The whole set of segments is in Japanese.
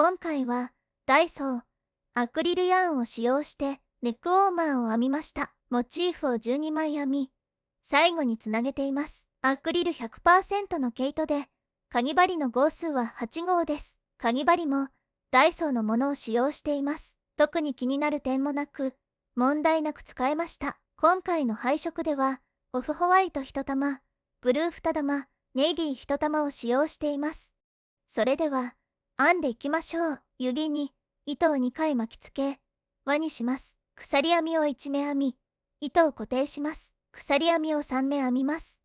今回はダイソーアクリルヤーンを使用してネックウォーマーを編みました。モチーフを12枚編み、最後につなげています。アクリル 100% の毛糸で、かぎ針の号数は8号です。かぎ針もダイソーのものを使用しています。特に気になる点もなく、問題なく使えました。今回の配色では、オフホワイト1玉、ブルー2玉、ネイビー1玉を使用しています。それでは、編んでいきましょう。指に糸を2回巻きつけ、輪にします。鎖編みを1目編み、糸を固定します。鎖編みを3目編みます。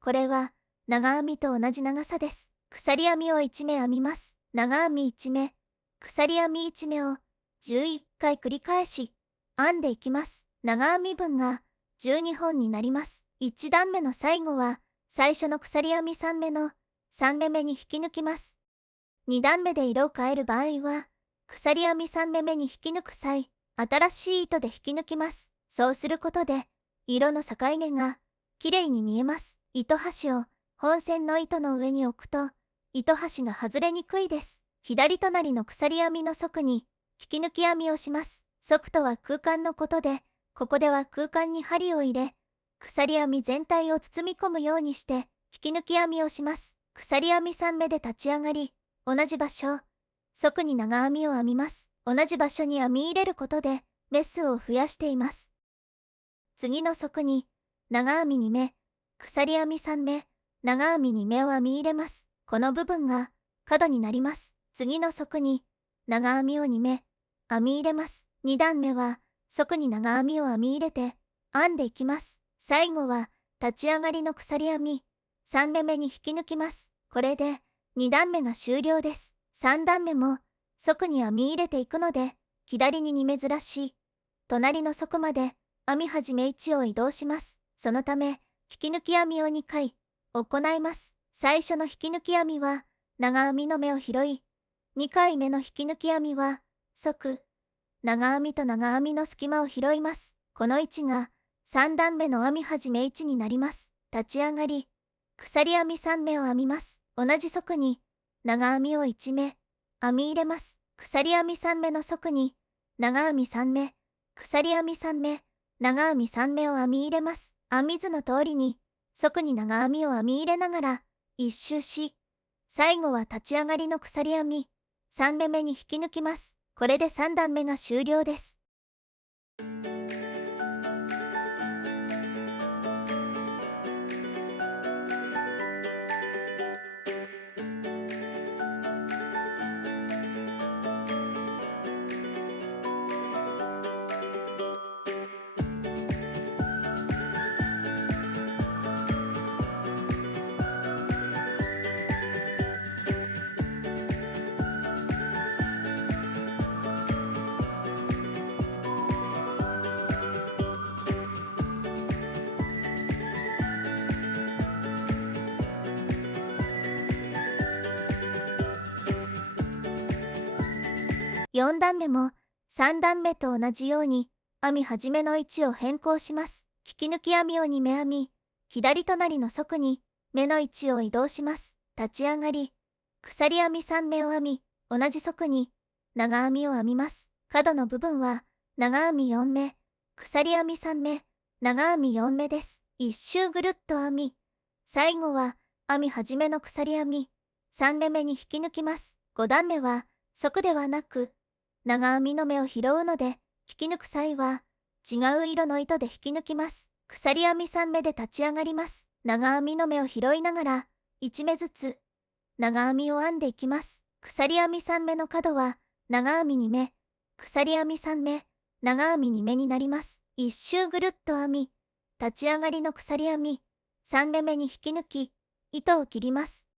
これは長編みと同じ長さです。鎖編みを1目編みます。長編み1目、鎖編み1目を11回繰り返し、編んでいきます。長編み分が12本になります。1段目の最後は、最初の鎖編み3目の3目目に引き抜きます。2段目で色を変える場合は、鎖編み3目目に引き抜く際、新しい糸で引き抜きます。そうすることで、色の境目がきれいに見えます。糸端を本線の糸の上に置くと、糸端が外れにくいです。左隣の鎖編みの側に引き抜き編みをします。側とは空間のことで、ここでは空間に針を入れ、鎖編み全体を包み込むようにして引き抜き編みをします。鎖編み3目で立ち上がり、同じ場所、側に長編みを編みます。同じ場所に編み入れることでメスを増やしています。次の側に長編み2目、鎖編み3目、長編み2目を編み入れます。この部分が角になります。次の側に長編みを2目、編み入れます。2段目は側に長編みを編み入れて編んでいきます。最後は立ち上がりの鎖編み3目目に引き抜きます。これで2段目が終了です。3段目も側に編み入れていくので、左に2目ずらし、隣の側まで編み始め位置を移動します。そのため、引き抜き編みを2回行います。最初の引き抜き編みは長編みの目を拾い、2回目の引き抜き編みは側、長編みと長編みの隙間を拾います。この位置が3段目の編み始め位置になります。立ち上がり、鎖編み3目を編みます。同じ側に長編みを1目編み入れます。鎖編み3目の側に長編み3目、鎖編み3目、長編み3目を編み入れます。編み図の通りに側に長編みを編み入れながら一周し、最後は立ち上がりの鎖編み3目目に引き抜きます。これで3段目が終了です。4段目も3段目と同じように編み始めの位置を変更します。引き抜き編みを2目編み、左隣の側に目の位置を移動します。立ち上がり、鎖編み3目を編み、同じ側に長編みを編みます。角の部分は長編み4目、鎖編み3目、長編み4目です。一周ぐるっと編み、最後は編み始めの鎖編み3目目に引き抜きます。5段目は側ではなく、長編みの目を拾うので、引き抜く際は違う色の糸で引き抜きます。鎖編み3目で立ち上がります。長編みの目を拾いながら1目ずつ長編みを編んでいきます。鎖編み3目の角は長編み2目、鎖編み3目、長編み2目になります。一周ぐるっと編み、立ち上がりの鎖編み3目目に引き抜き、糸を切ります。「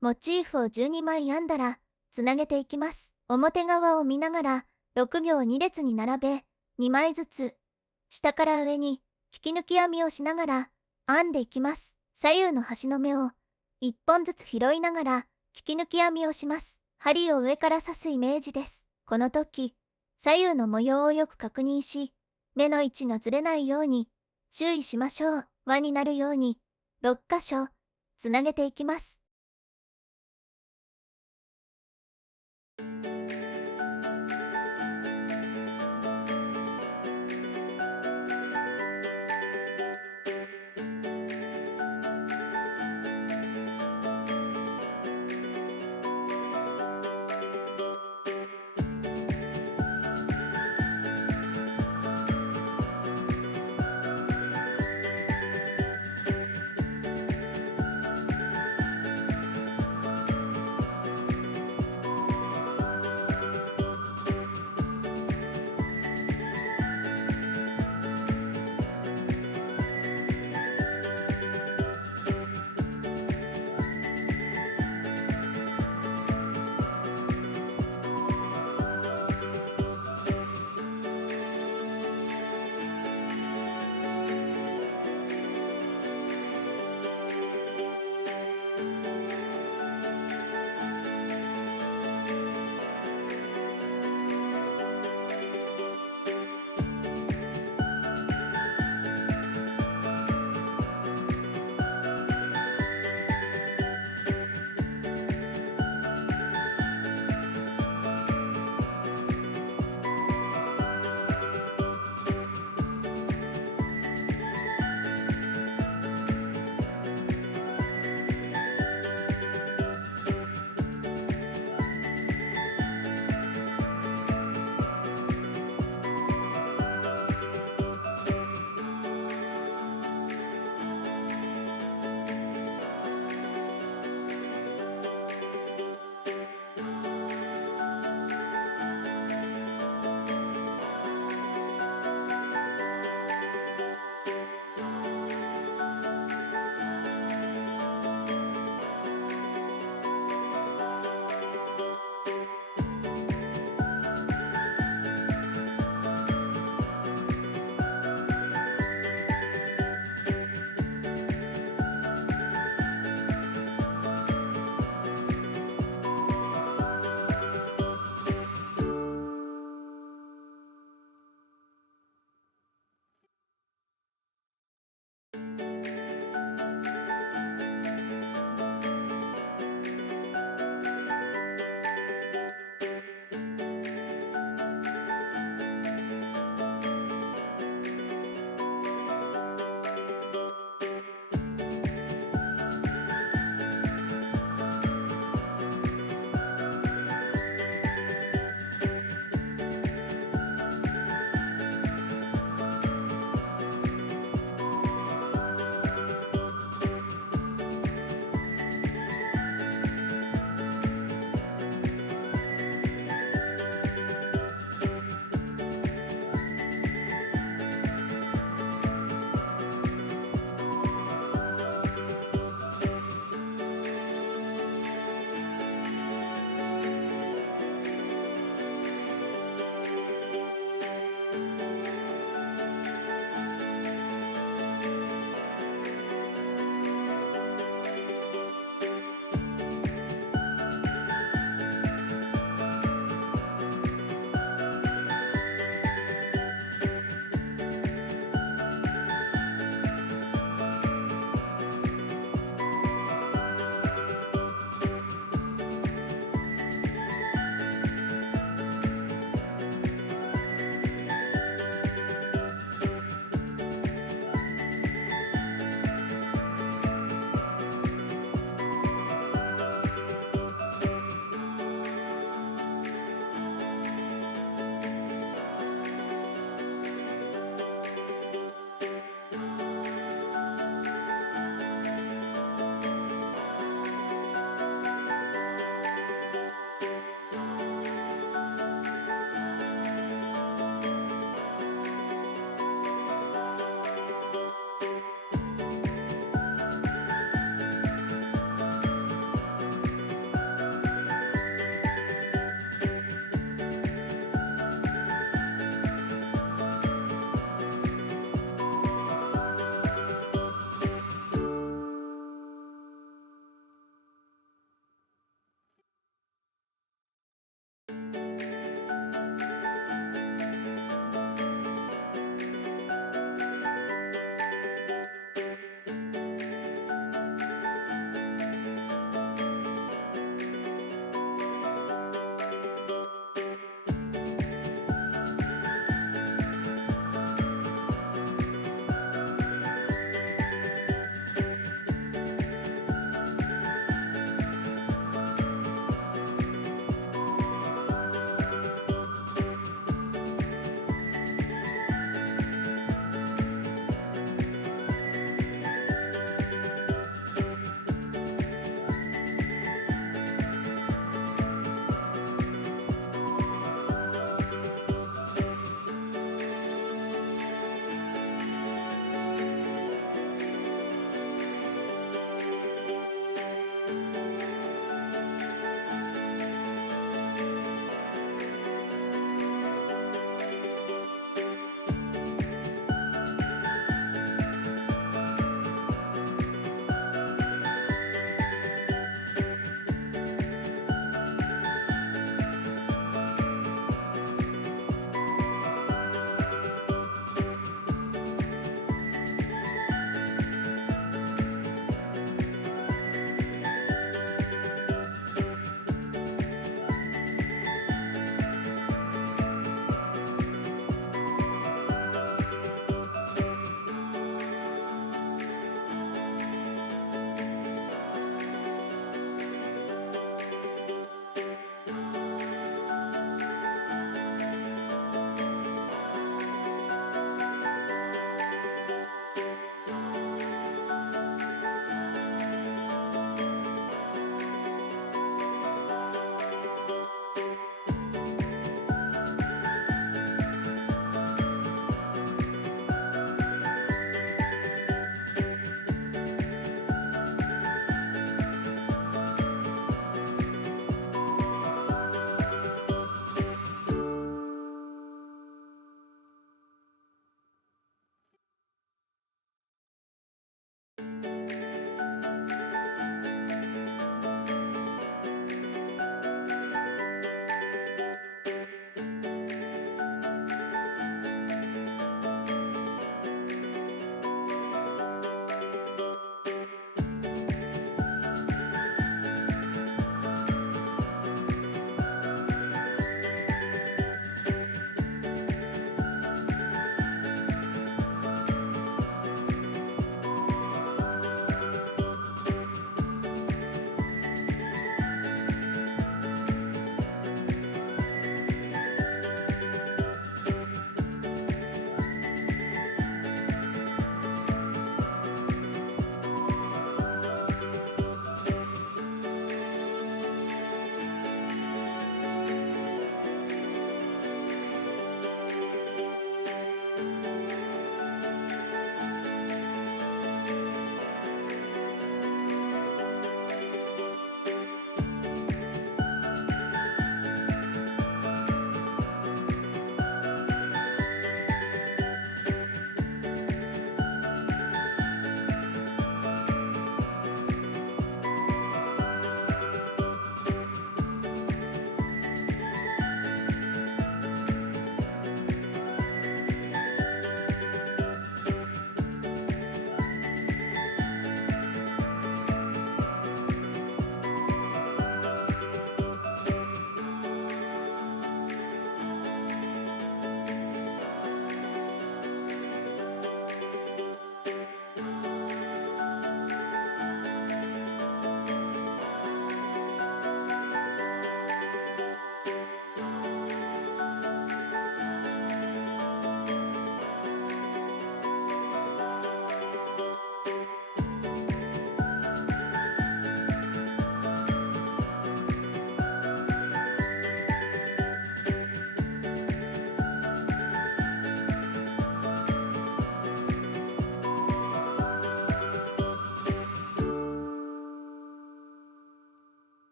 モチーフを12枚編んだら、つなげていきます。表側を見ながら、6行2列に並べ、2枚ずつ、下から上に引き抜き編みをしながら、編んでいきます。左右の端の目を、1本ずつ拾いながら、引き抜き編みをします。針を上から刺すイメージです。この時、左右の模様をよく確認し、目の位置がずれないように、注意しましょう。輪になるように、6箇所、つなげていきます。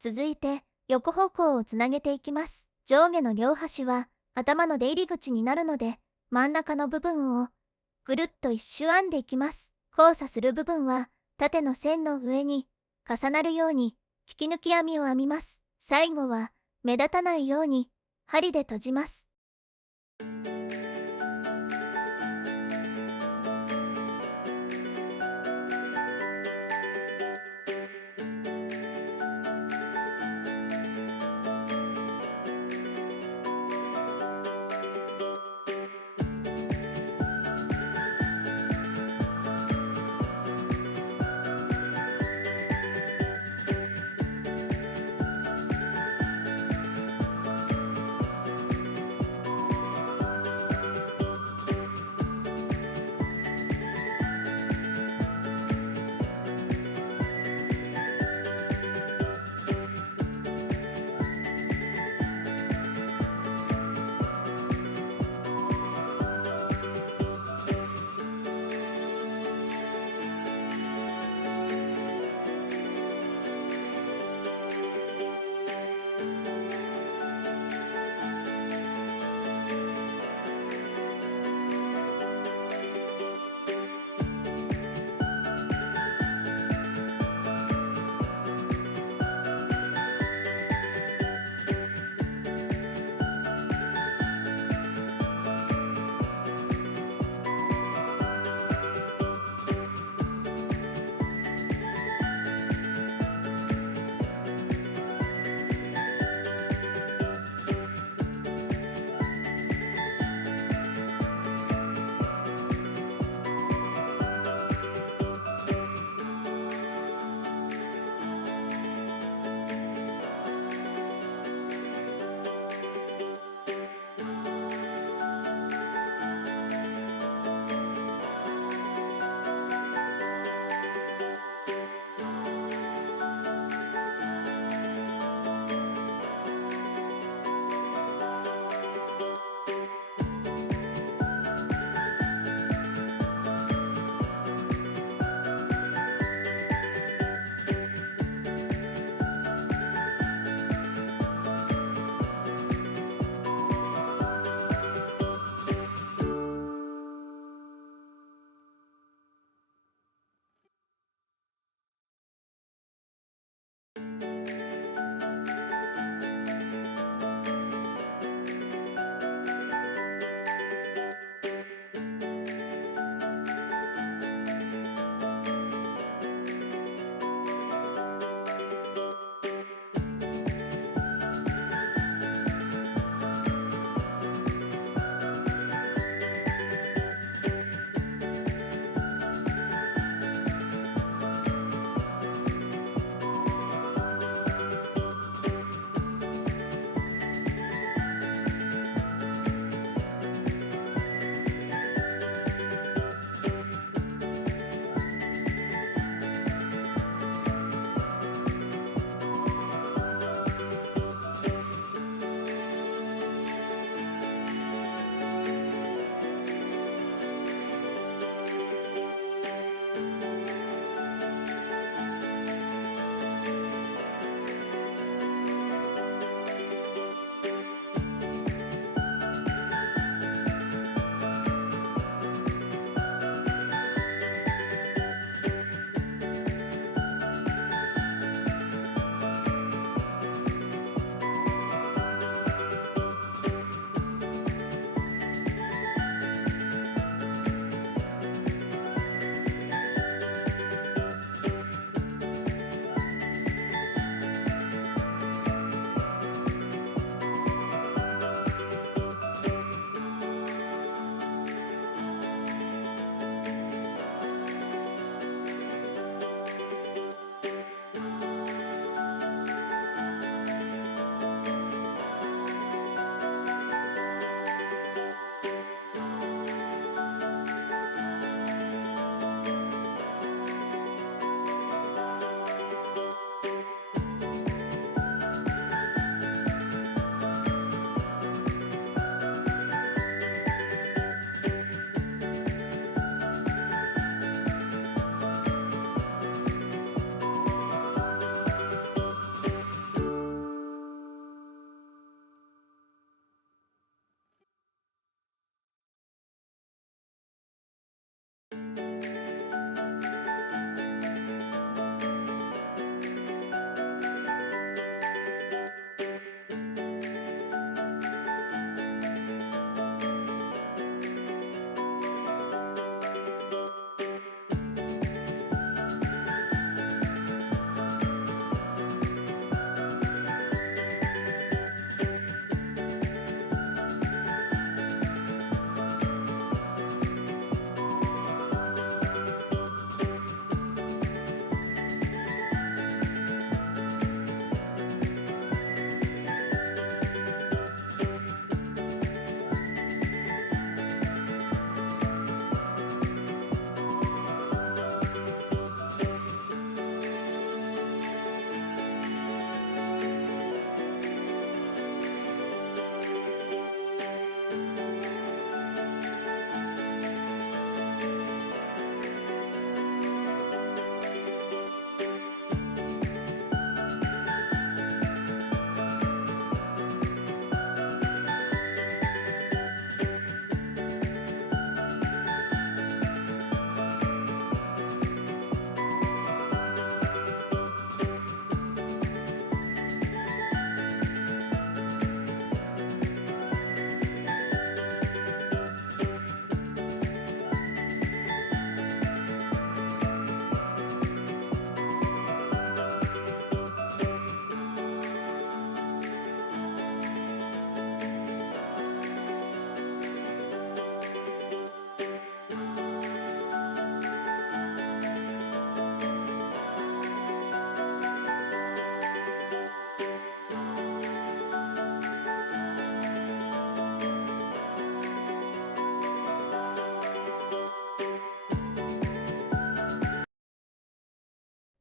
続いて、横方向をつなげていきます。上下の両端は頭の出入り口になるので、真ん中の部分をぐるっと一周編んでいきます。交差する部分は縦の線の上に重なるように引き抜き編みを編みます。最後は目立たないように針で閉じます。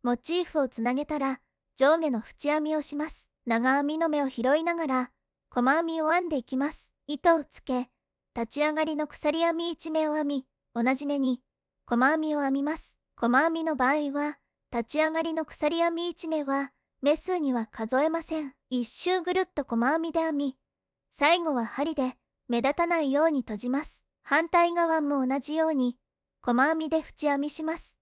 モチーフをつなげたら上下の縁編みをします。長編みの目を拾いながら細編みを編んでいきます。糸をつけ、立ち上がりの鎖編み1目を編み、同じ目に細編みを編みます。細編みの場合は、立ち上がりの鎖編み1目は目数には数えません。一周ぐるっと細編みで編み、最後は針で目立たないように閉じます。反対側も同じように細編みで縁編みします。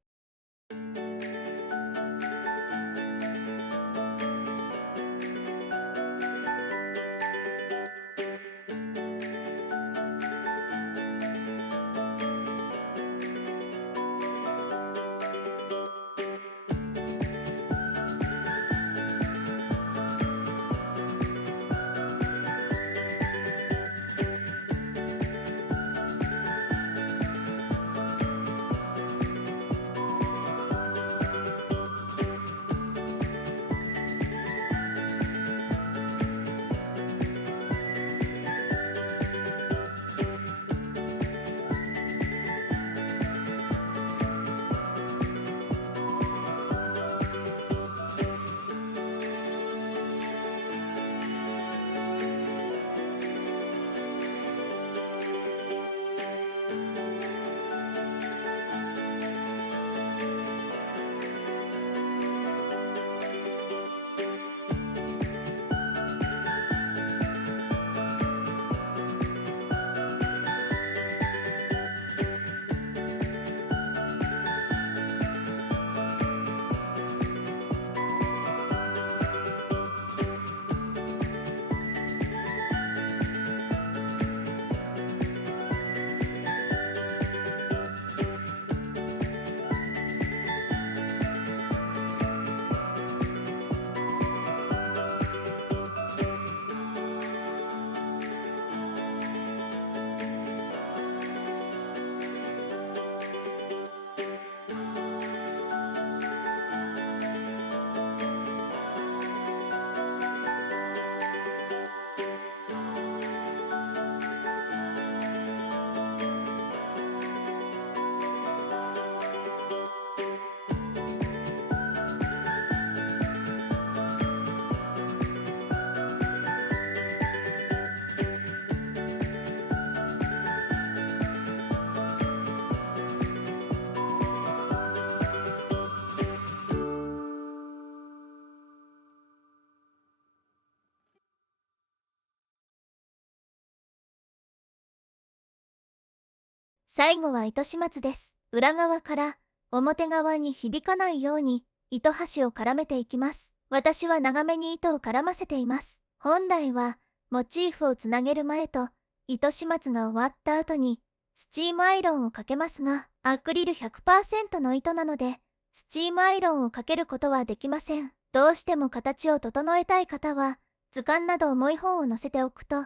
最後は糸始末です。裏側から表側に響かないように糸端を絡めていきます。私は長めに糸を絡ませています。本来はモチーフをつなげる前と糸始末が終わった後にスチームアイロンをかけますが、アクリル 100% の糸なのでスチームアイロンをかけることはできません。どうしても形を整えたい方は図鑑など重い本を載せておくと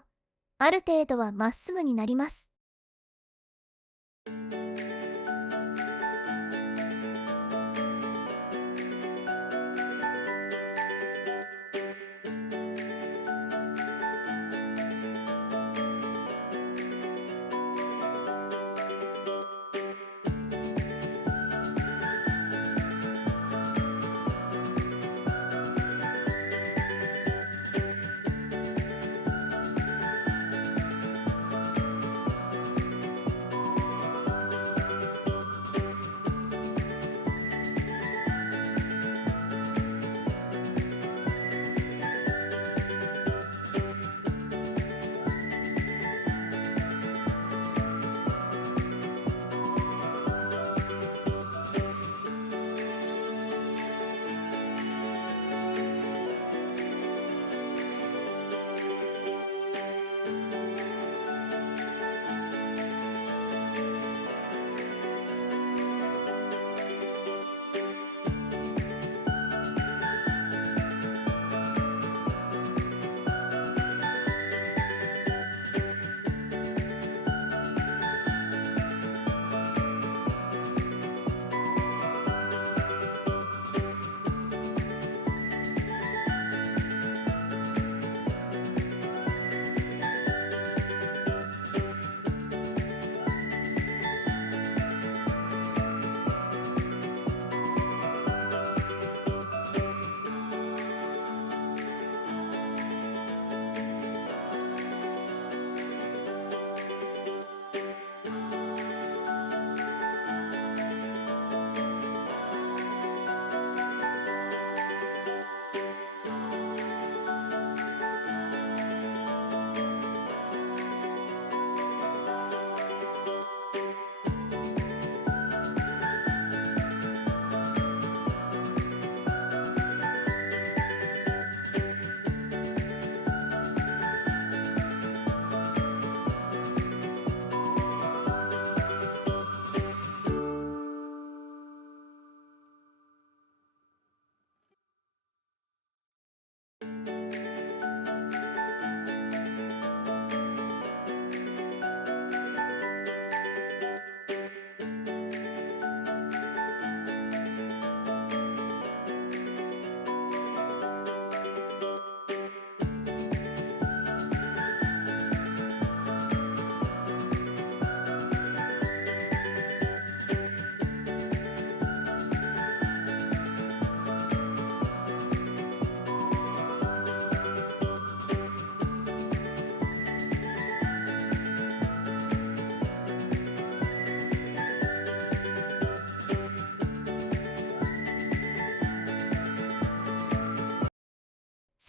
ある程度はまっすぐになります。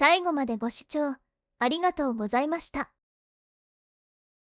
最後までご視聴ありがとうございました。